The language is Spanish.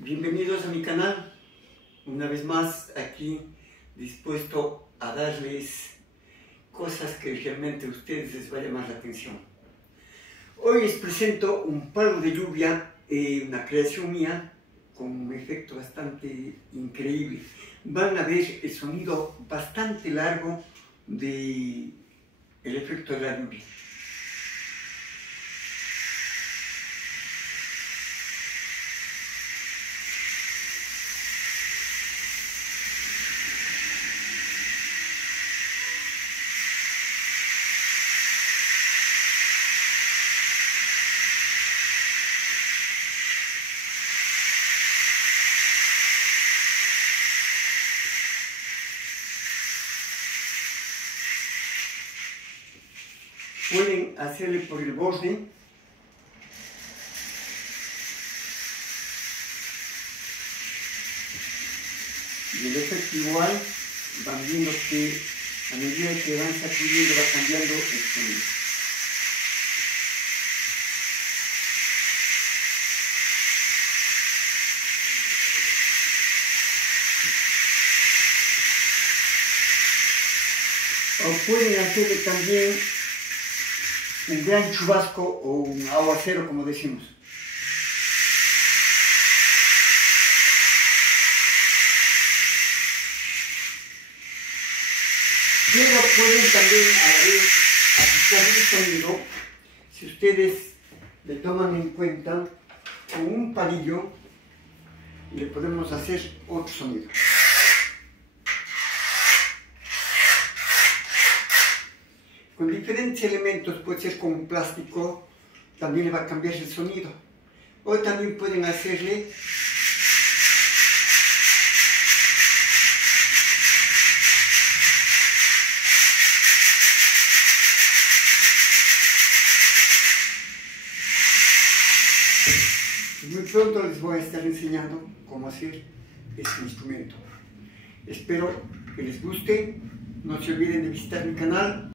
Bienvenidos a mi canal, una vez más aquí dispuesto a darles cosas que realmente a ustedes les va a llamar la atención. Hoy les presento un palo de lluvia, una creación mía con un efecto bastante increíble. Van a ver el sonido bastante largo del efecto de la lluvia. Pueden hacerle por el borde y el efecto igual. Van viendo que a medida que van sacudiendo va cambiando el sonido. O pueden hacerle también un gran chubasco o un aguacero, como decimos. Pero pueden también a la vez aplicar el sonido, si ustedes le toman en cuenta, con un palillo le podemos hacer otro sonido. Con diferentes elementos, puede ser con un plástico, también le va a cambiar el sonido. O también pueden hacerle muy pronto les voy a estar enseñando cómo hacer este instrumento. Espero que les guste. No se olviden de visitar mi canal.